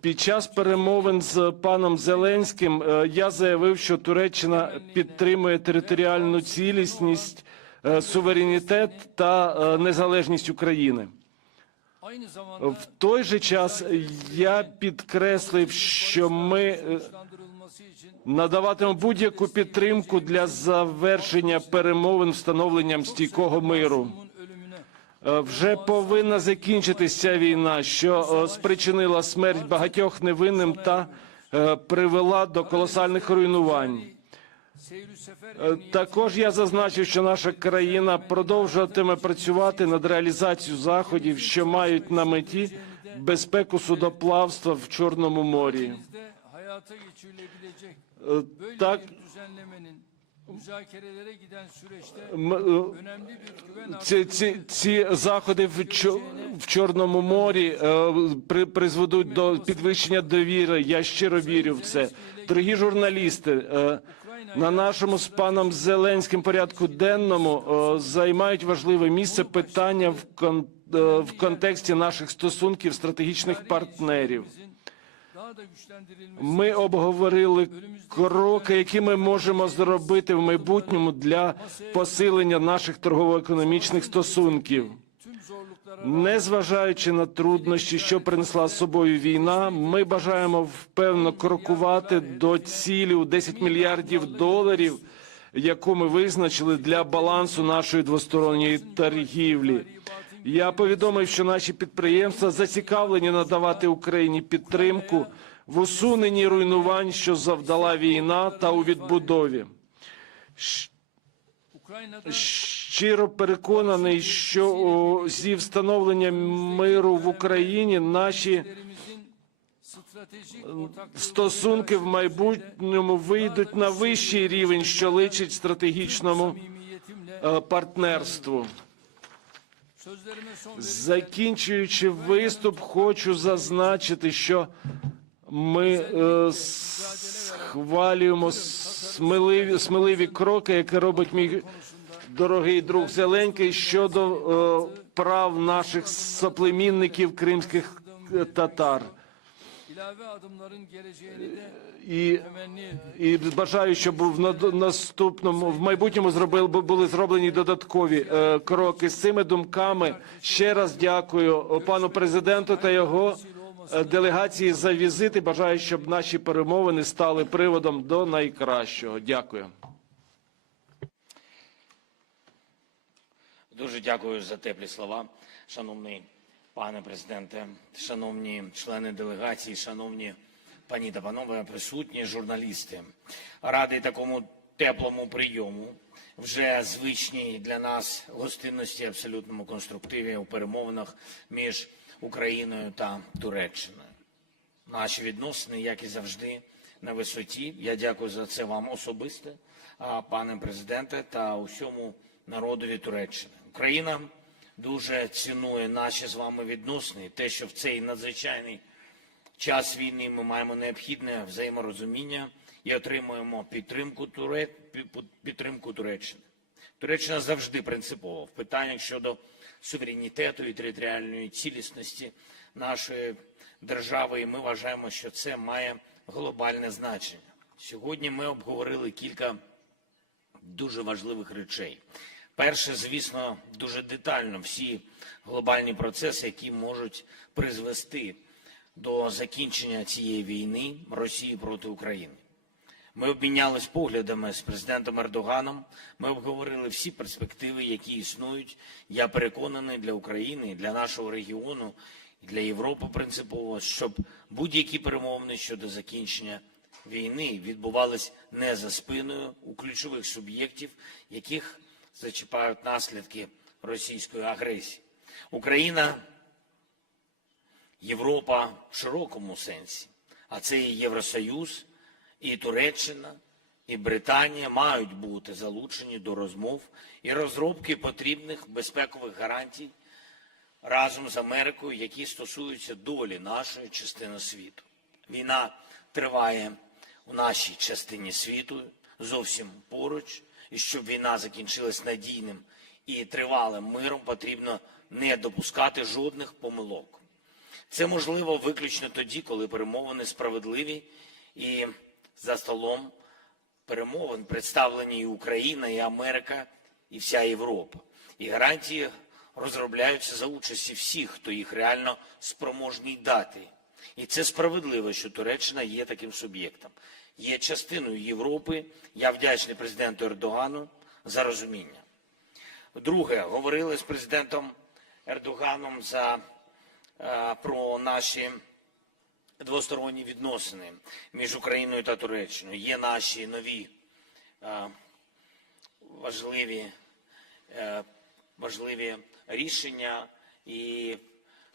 Під час перемовин з паном Зеленським е, я заявив, що Туреччина підтримує територіальну цілісність, е, суверенітет та е, незалежність України. В той же час я підкреслив, що ми надаватимемо будь-яку підтримку для завершення перемовин встановленням стійкого миру. Е, Вже повинна закінчитися війна, що е, спричинила смерть багатьох невинним та е, привела до колосальних руйнувань. Також я зазначив, що наша країна продовжуватиме працювати над реалізацією заходів, що мають на меті безпеку судоплавства в Чорному морі. Так, müzakerelere giden süreçte е, önemli bir güven ці, ці, ці заходи в, Чо- в Чорному морі е, при, призведуть до підвищення довіри. Я щиро вірю в це. Дорогі журналісти, е, на нашому з паном Зеленським порядку денному е, займають важливе місце питання в, кон, е, в контексті наших стосунків стратегічних партнерів. Ми обговорили кроки, які ми можемо зробити в майбутньому для посилення наших торгово-економічних стосунків. Незважаючи на труднощі, що принесла з собою війна, ми бажаємо впевнено крокувати до цілі у 10 мільярдів доларів, яку ми визначили для балансу нашої двосторонньої торгівлі. Я повідомив, що наші підприємства зацікавлені надавати Україні підтримку в усуненні руйнувань, що завдала війна, та у відбудові. Щиро переконаний, що зі встановленням миру в Україні наші стосунки в майбутньому вийдуть на вищий рівень, що личить стратегічному е, партнерству. Закінчуючи виступ, хочу зазначити, що ми е, схвалюємо сміливі, сміливі кроки, які робить мій дорогий друг Зеленький щодо е, прав наших соплемінників кримських е, татар. І, і бажаю, щоб в наступному в майбутньому зробили були зроблені додаткові е, кроки. З цими думками ще раз дякую пану президенту та його е, делегації за візит. І бажаю, щоб наші перемовини стали приводом до найкращого. Дякую. Дуже дякую за теплі слова, шановний пане президенте, шановні члени делегації, шановні пані та панове, присутні журналісти. Радий такому теплому прийому, вже звичній для нас гостинності, абсолютному конструктиві у перемовинах між Україною та Туреччиною. Наші відносини, як і завжди, на висоті. Я дякую за це вам особисто, пане президенте, та усьому народові Туреччини. Україна дуже цінує наші з вами відносини, те, що в цей надзвичайний час війни ми маємо необхідне взаєморозуміння і отримуємо підтримку, Туре... підтримку Туреччини. Туреччина завжди принципова в питаннях щодо суверенітету і територіальної цілісності нашої держави, і ми вважаємо, що це має глобальне значення. Сьогодні ми обговорили кілька дуже важливих речей. Перше, звісно, дуже детально всі глобальні процеси, які можуть призвести до закінчення цієї війни Росії проти України. Ми обмінялись поглядами з президентом Ердоганом. Ми обговорили всі перспективи, які існують. Я переконаний для України, для нашого регіону і для Європи принципово, щоб будь-які перемовини щодо закінчення війни відбувались не за спиною у ключових суб'єктів, яких зачіпають наслідки російської агресії. Україна Європа в широкому сенсі, а це і Євросоюз, і Туреччина, і Британія мають бути залучені до розмов і розробки потрібних безпекових гарантій разом з Америкою, які стосуються долі нашої частини світу. Війна триває у нашій частині світу зовсім поруч, і щоб війна закінчилась надійним і тривалим миром, потрібно не допускати жодних помилок. Це можливо виключно тоді, коли перемовини справедливі і за столом перемовин представлені і Україна, і Америка, і вся Європа. І гарантії розробляються за участі всіх, хто їх реально спроможний дати. І це справедливо, що Туреччина є таким суб'єктом, є частиною Європи. Я вдячний президенту Ердогану за розуміння. Друге, говорили з президентом Ердоганом за, е, про наші двосторонні відносини між Україною та Туреччиною. Є наші нові е, важливі, е, важливі рішення, і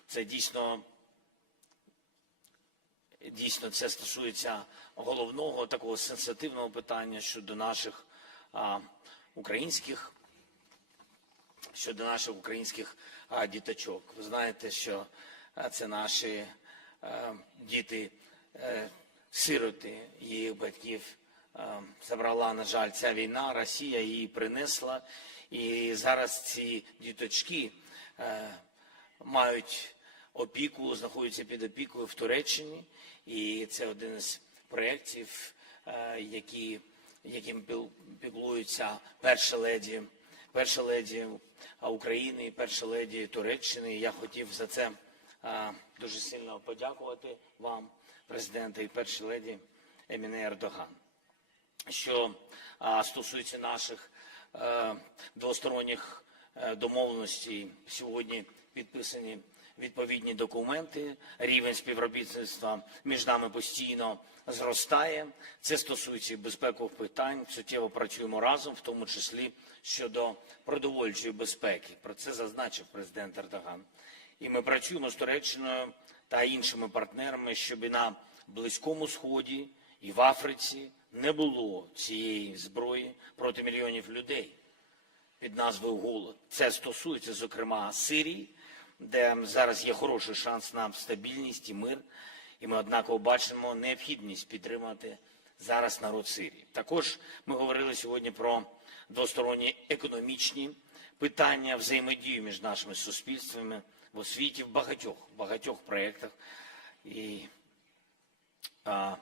це дійсно, дійсно це стосується головного такого сенситивного питання щодо наших а, українських щодо наших українських а, діточок. Ви знаєте, що це наші а, діти, е, сироти, їх батьків а, забрала, на жаль, ця війна, Росія її принесла. І зараз ці діточки е, мають опіку, знаходяться під опікою в Туреччині. І це один із проєктів, е, які, яким піклуються перша леді, перша леді України перша леді Туреччини. Я хотів за це е, дуже сильно подякувати вам, президенте, і першій леді Еміне Ердоган. Що стосується наших е, двосторонніх е, домовленостей, сьогодні підписані відповідні документи. Рівень співробітництва між нами постійно зростає. Це стосується безпекових питань. Суттєво працюємо разом, в тому числі щодо продовольчої безпеки. Про це зазначив президент Ердоган. І ми працюємо з Туреччиною та іншими партнерами, щоб і на Близькому Сході і в Африці не було цієї зброї проти мільйонів людей під назвою голод. Це стосується, зокрема, Сирії, де зараз є хороший шанс на стабільність і мир. І ми однаково бачимо необхідність підтримати зараз народ Сирії. Також ми говорили сьогодні про двосторонні економічні питання взаємодію між нашими суспільствами в освіті в багатьох багатьох проєктах. І а,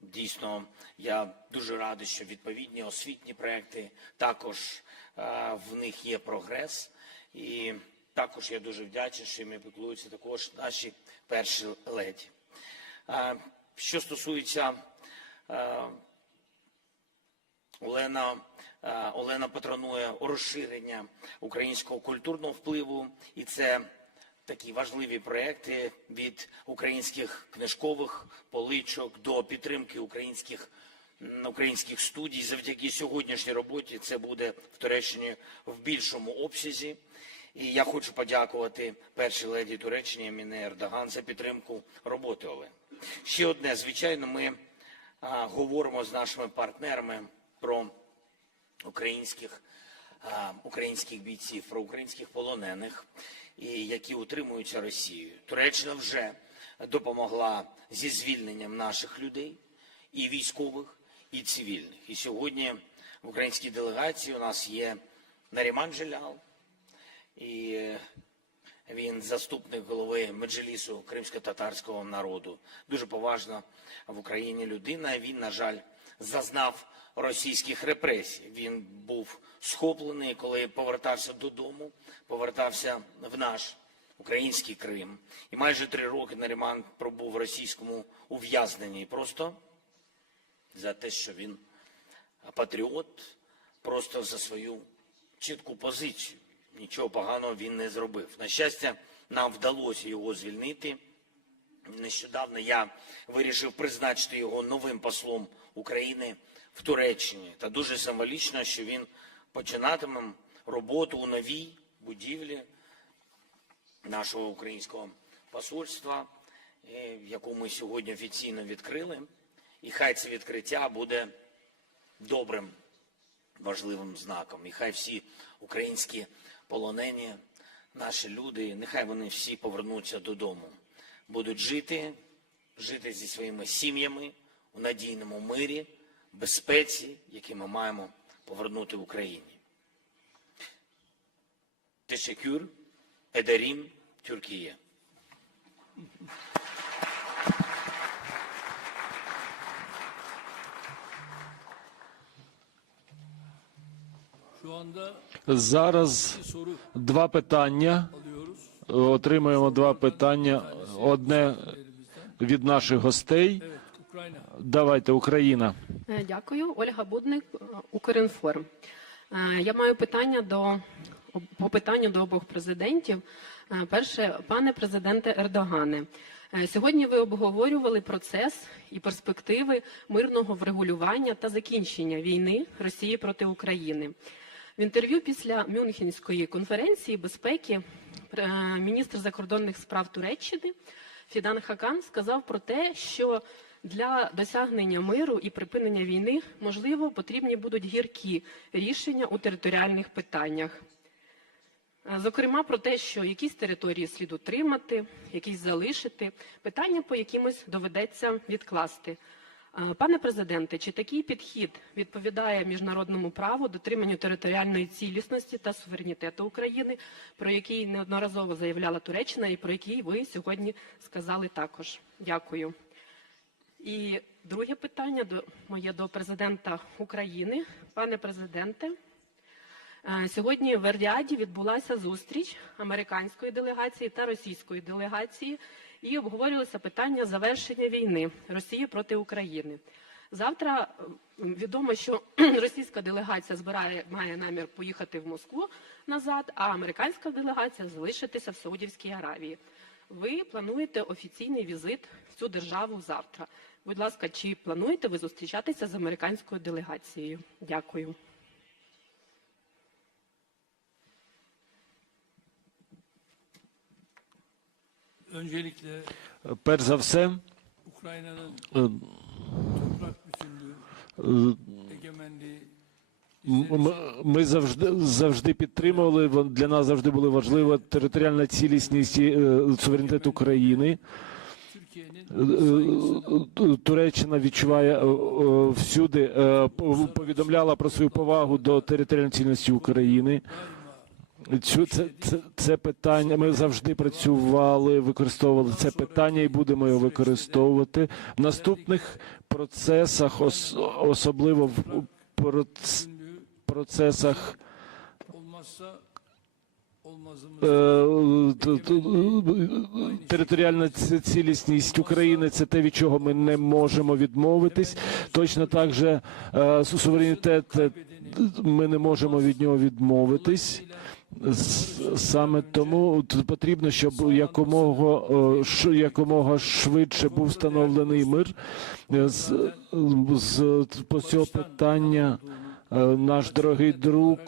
дійсно я дуже радий, що відповідні освітні проекти також а, в них є прогрес. І також я дуже вдячний, що ми піклуються також наші перші леді. Що стосується Олена, Олена патронує розширення українського культурного впливу, і це такі важливі проекти від українських книжкових поличок до підтримки українських українських студій. Завдяки сьогоднішній роботі це буде в Туреччині в більшому обсязі. І я хочу подякувати першій леді Туреччини Міне Ердоган за підтримку роботи Олени. Ще одне, звичайно, ми а, говоримо з нашими партнерами про українських, а, українських бійців, про українських полонених, і які утримуються Росією. Туреччина вже допомогла зі звільненням наших людей, і військових, і цивільних. І сьогодні в українській делегації у нас є Наріман Джелял, і е, він заступник голови Меджлісу кримсько-татарського народу. Дуже поважна в Україні людина. Він, на жаль, зазнав російських репресій. Він був схоплений, коли повертався додому, повертався в наш український Крим. І майже три роки Наріман пробув в російському ув'язненні. Просто за те, що він патріот, просто за свою чітку позицію. Нічого поганого він не зробив. На щастя, нам вдалося його звільнити. Нещодавно я вирішив призначити його новим послом України в Туреччині. Та дуже символічно, що він починатиме роботу у новій будівлі нашого українського посольства, е, яку ми сьогодні офіційно відкрили. І хай це відкриття буде добрим, важливим знаком. І хай всі українські полонені, наші люди, нехай вони всі повернуться додому, будуть жити, жити зі своїми сім'ями у надійному мирі, безпеці, які ми маємо повернути Україні. Teşekkür ederim Türkiye. Зараз два питання. Отримуємо два питання. Одне від наших гостей. Давайте, Україна. Е, Дякую, Ольга Будник, е, Укрінформ. Е, Я маю питання до по питанню до обох президентів. Перше, пане президенте Ердогане, сьогодні ви обговорювали процес і перспективи мирного врегулювання та закінчення війни Росії проти України. В інтерв'ю після Мюнхенської конференції безпеки е, міністр закордонних справ Туреччини Фідан Хакан сказав про те, що для досягнення миру і припинення війни можливо потрібні будуть гіркі рішення у територіальних питаннях. Е, Зокрема, про те, що якісь території слід утримати, якісь залишити, питання по якимось доведеться відкласти. Пане президенте, чи такий підхід відповідає міжнародному праву, дотриманню територіальної цілісності та суверенітету України, про який неодноразово заявляла Туреччина і про який ви сьогодні сказали також? Дякую. І друге питання до моє до президента України. Пане президенте, сьогодні в Еріаді відбулася зустріч американської делегації та російської делегації, і обговорювалося питання завершення війни Росії проти України. Завтра відомо, що російська делегація збирає має намір поїхати в Москву назад, а американська делегація залишитися в Саудівській Аравії. Ви плануєте офіційний візит в цю державу завтра. Будь ласка, чи плануєте ви зустрічатися з американською делегацією? Дякую. Перш за все, е, е, ми завжди завжди підтримували. Для нас завжди була важлива територіальна цілісність і е, суверенітет України. Туреччина відчуває всюди, повідомляла про свою повагу до територіальної цілісності України. Цю це, це, це питання. Ми завжди працювали, використовували це питання і будемо його використовувати в наступних процесах, ос, особливо в проц- процесах. Е, Територіальна цілісність України це те, від чого ми не можемо відмовитись. Точно так же е, суверенітет ми не можемо від нього відмовитись. Саме тому потрібно, щоб якомога е, якомога швидше був встановлений мир. Е, З, з по цього питання е, наш дорогий друг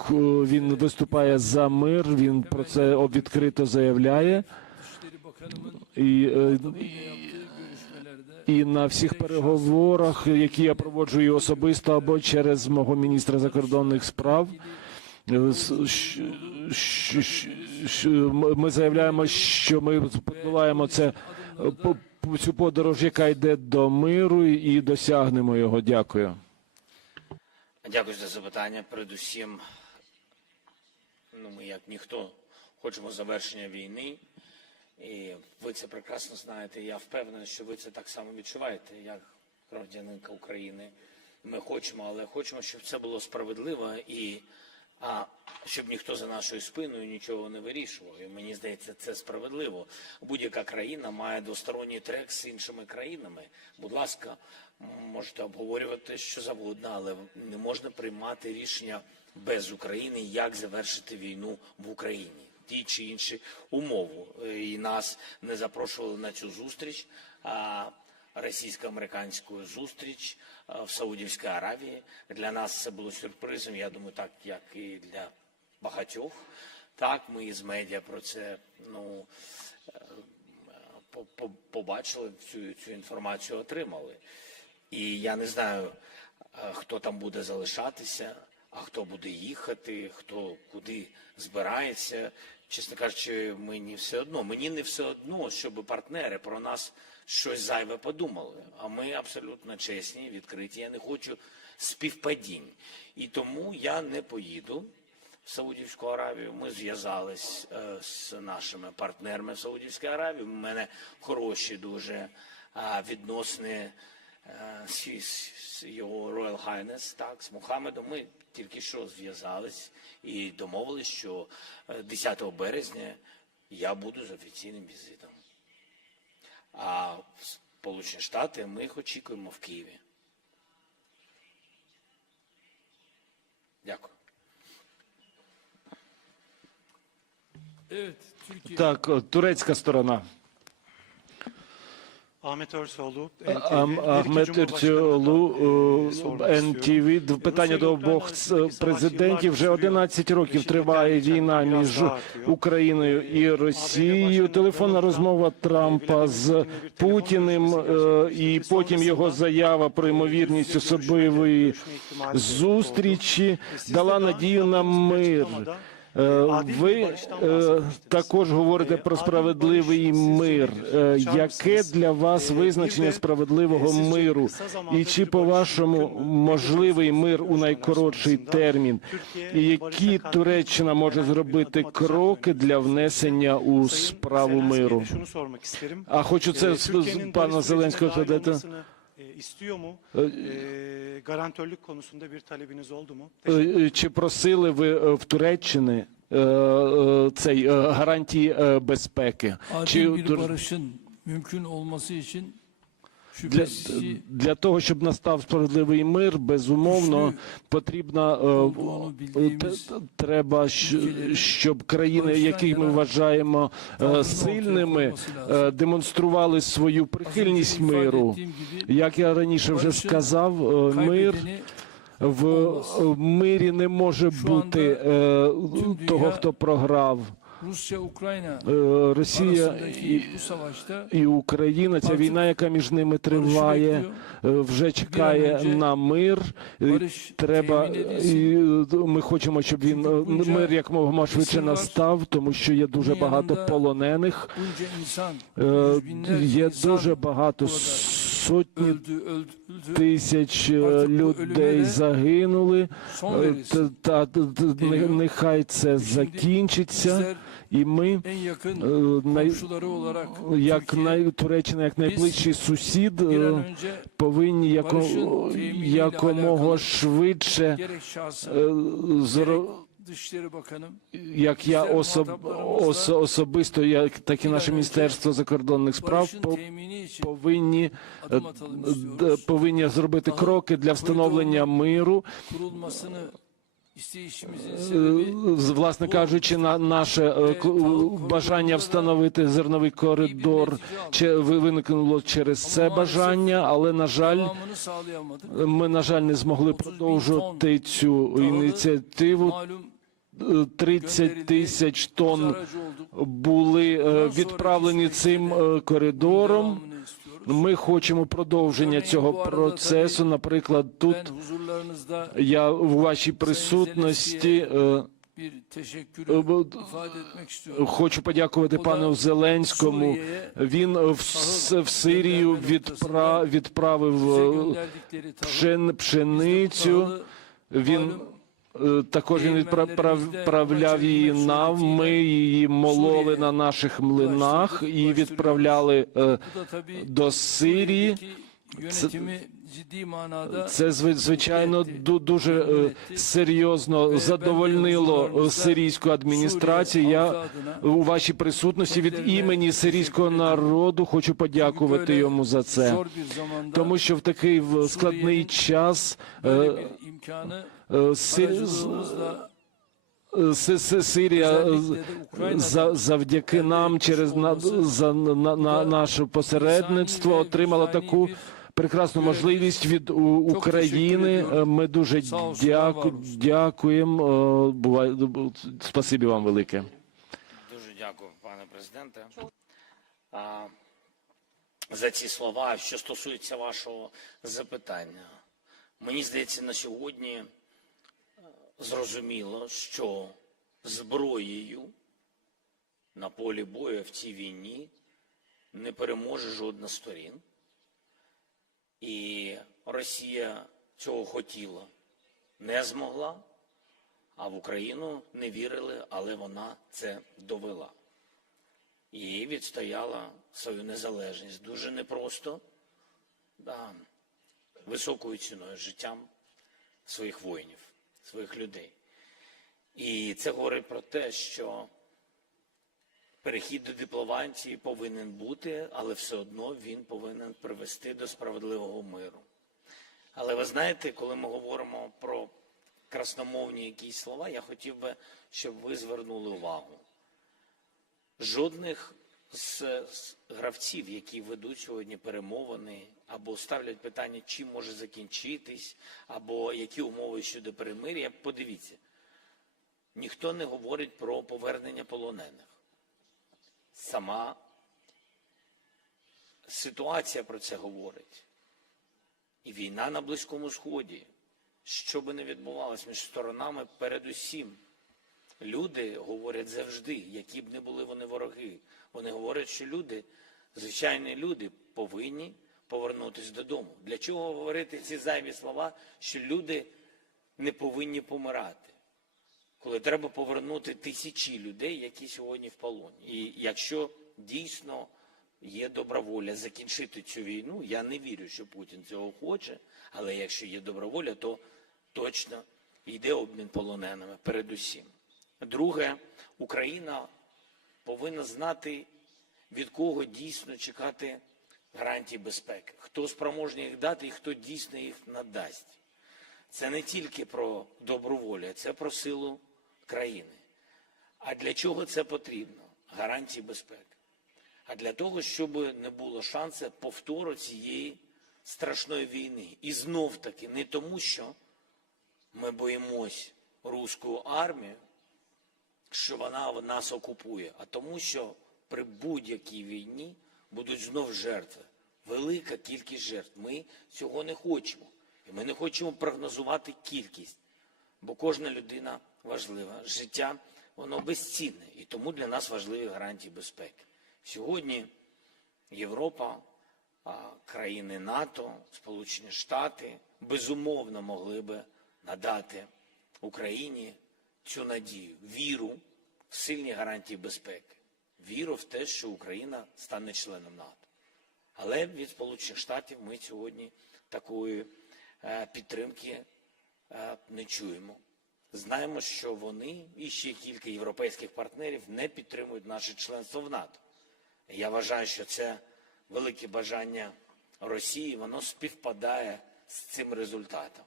він виступає за мир. Він про це відкрито заявляє. І, і на всіх переговорах, які я проводжую особисто або через мого міністра закордонних справ, ми- ми заявляємо, що ми подолаємо це е, цю подорож, яка йде до миру, і досягнемо його. Дякую. Дякую за запитання. Передусім, ну ми як ніхто хочемо завершення війни, і ви це прекрасно знаєте. Я впевнений, що ви це так само відчуваєте, як громадянинка України. Ми хочемо, але хочемо, щоб це було справедливо і а, щоб ніхто за нашою спиною нічого не вирішував. І мені здається, це справедливо. Будь-яка країна має двосторонній трек з іншими країнами. Будь ласка, можете обговорювати що завгодно, але не можна приймати рішення без України, як завершити війну в Україні. Ті чи інші умови. І нас не запрошували на цю зустріч. А російсько-американську зустріч е, в Саудівській Аравії. Для нас це було сюрпризом. Я думаю, так як і для багатьох. Так, ми із медіа про це ну е, по- по- побачили цю, цю інформацію, отримали. І я не знаю, е, хто там буде залишатися, а хто буде їхати, хто куди збирається. Чесно кажучи, мені все одно. Мені не все одно, щоб партнери про нас щось зайве подумали. А ми абсолютно чесні, відкриті. Я не хочу співпадінь. І тому я не поїду в Саудівську Аравію. Ми зв'язались е, з нашими партнерами в Саудівській Аравії. У мене хороші дуже а, відносини е, з його Royal Highness, так, з Мухаммедом. Ми тільки що зв'язались і домовились, що е, 10 березня я буду з офіційним візитом. А в Сполучені Штати ми їх очікуємо в Києві. Дякую. Так, турецька сторона. Ahmet Bir iki Ерцюлу. НТВ. Питання до обох президентів. Вже 11 років триває війна між Україною і Росією. Телефонна розмова Трампа з Путіним е, і потім його заява про ймовірність особливої зустрічі дала надію на мир. Е, Ви е, також говорите про справедливий мир. Е, Яке для вас визначення справедливого миру? І чи по-вашому можливий мир у найкоротший термін? І які Туреччина може зробити кроки для внесення у справу миру? А хочу це пана Зеленського задати. olmasını, e, istiyor mu? Ee, Ee, garantörlük konusunda bir talebiniz oldu mu? Е, е, Чи просили ви е, в Туреччини е, е, цей е, гарантії е, безпеки? Чи adil bir Тур- barışın mümkün olması için для, для того, щоб настав справедливий мир, безумовно потрібна е, е, треба, щоб країни, які ми вважаємо е, сильними, демонстрували свою прихильність миру. Як я раніше вже сказав, мир в мирі не може бути е, того, хто програв. Е, Росія і, і Україна, ця війна, яка між ними триває, е, вже чекає на мир. І Треба і е, ми хочемо, щоб він мир якомога швидше настав, тому що є дуже багато полонених. Є дуже багато сотні тисяч людей загинули. Та, та, та, нехай це закінчиться, і ми е, най, як най, Туреччина, як найближчий сусід, е, повинні яко, якомога швидше, е, зро, Dışişleri Bakanım, як я особ, ос, особисто, як так і наше міністерство закордонних справ, повинні повинні зробити кроки для встановлення миру. Власне кажучи, на наше е, бажання встановити зерновий коридор виникнуло через це бажання, але на жаль, ми на жаль не змогли продовжувати цю ініціативу. Malum Е, 30 тисяч тонн були е, відправлені цим е, коридором. Ми хочемо продовження цього процесу. Наприклад, тут я в вашій присутності е, е, хочу подякувати пану Зеленському. Він в, в Сирію відпра, відправив е, пшен, пшеницю. Він також він відправляв її нам. Ми її мололи на наших млинах і відправляли е, до Сирії. Manada Це звичайно ду- дуже е, серйозно задовольнило е, сирійську адміністрацію. Я у вашій присутності від імені сирійського народу хочу подякувати йому за це, тому що в такий складний час е, е, Сирія е, завдяки нам через на, за на, на наше посередництво отримала таку прекрасну можливість від України. Ми дуже дяку, дякуємо. Бувай, спасибі вам велике. Дуже дякую, пане президенте, а, за ці слова. Що стосується вашого запитання, мені здається, на сьогодні зрозуміло, що зброєю на полі бою в цій війні не переможе жодна сторін. І Росія цього хотіла, не змогла. а в Україну не вірили, але вона це довела. І відстояла свою незалежність дуже непросто, да, високою ціною життям своїх воїнів, своїх людей. І це говорить про те, що перехід до дипломатії повинен бути, але все одно він повинен привести до справедливого миру. Але ви знаєте, коли ми говоримо про красномовні якісь слова, я хотів би, щоб ви звернули увагу. Жодних з, гравців, які ведуть сьогодні перемовини, або ставлять питання, чим може закінчитись, або які умови щодо перемир'я, подивіться, ніхто не говорить про повернення полонених. Сама ситуація про це говорить. І війна на Близькому Сході, що би не відбувалося між сторонами, передусім люди говорять завжди, які б не були вони вороги. Вони говорять, що люди, звичайні люди, повинні повернутися додому. Для чого говорити ці зайві слова, що люди не повинні помирати? Коли треба повернути тисячі людей, які сьогодні в полоні. І якщо дійсно є добра воля закінчити цю війну, я не вірю, що Путін цього хоче, але якщо є добра воля, то точно йде обмін полоненими передусім. Друге, Україна повинна знати, від кого дійсно чекати гарантій безпеки, хто спроможний їх дати і хто дійсно їх надасть. Це не тільки про добру волю, це про силу країни. А для чого це потрібно? Гарантії безпеки. А для того, щоб не було шансу повтору цієї страшної війни. І знов таки не тому, що ми боїмось руську армію, що вона нас окупує, а тому, що при будь-якій війні будуть знов жертви. Велика кількість жертв. Ми цього не хочемо. І ми не хочемо прогнозувати кількість, бо кожна людина важлива. Життя воно безцінне, і тому для нас важливі гарантії безпеки. Сьогодні Європа, країни НАТО, Сполучені Штати безумовно могли би надати Україні цю надію, віру в сильні гарантії безпеки, віру в те, що Україна стане членом НАТО. Але від Сполучених Штатів ми сьогодні такої е, підтримки е, не чуємо. Знаємо, що вони і ще кілька європейських партнерів не підтримують наше членство в НАТО. Я вважаю, що це велике бажання Росії, воно співпадає з цим результатом.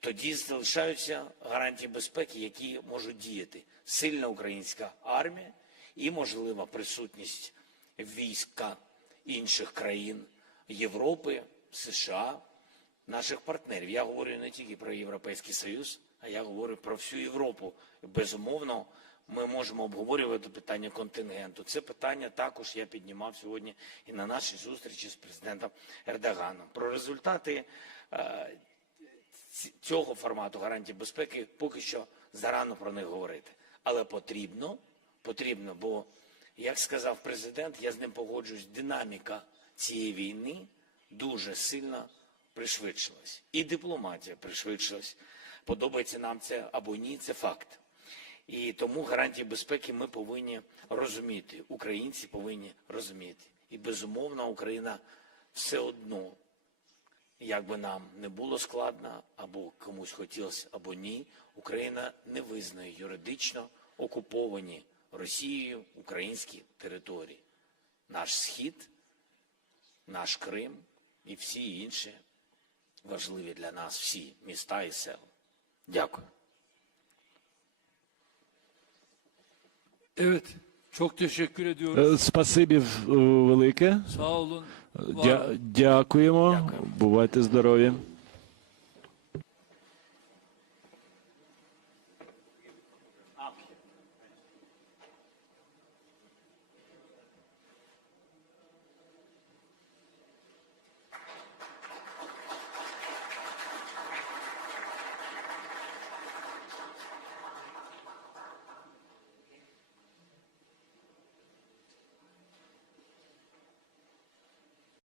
Тоді залишаються гарантії безпеки, які можуть діяти. Сильна українська армія і можлива присутність війська інших країн Європи, США, наших партнерів. Я говорю не тільки про Європейський Союз, а я говорю про всю Європу. Безумовно, ми можемо обговорювати питання контингенту. Це питання також я піднімав сьогодні і на нашій зустрічі з президентом Ердоганом. Про результати е, цього формату гарантій безпеки поки що зарано про них говорити. Але потрібно, потрібно, бо, як сказав президент, я з ним погоджуюсь, динаміка цієї війни дуже сильно пришвидшилась. І дипломатія пришвидшилась. Подобається нам це або ні, це факт. І тому гарантії безпеки ми повинні розуміти. Українці повинні розуміти. І безумовно, Україна все одно як би нам не було складно, або комусь хотілося, або ні, Україна не визнає юридично окуповані Росією українські території. Наш схід, наш Крим і всі інші важливі для нас всі міста і села. Дякую. Evet, çok teşekkür ediyoruz. Е, Спасибі велике. Sağ olun. Дя- дякуємо. Дякую. Бувайте здорові.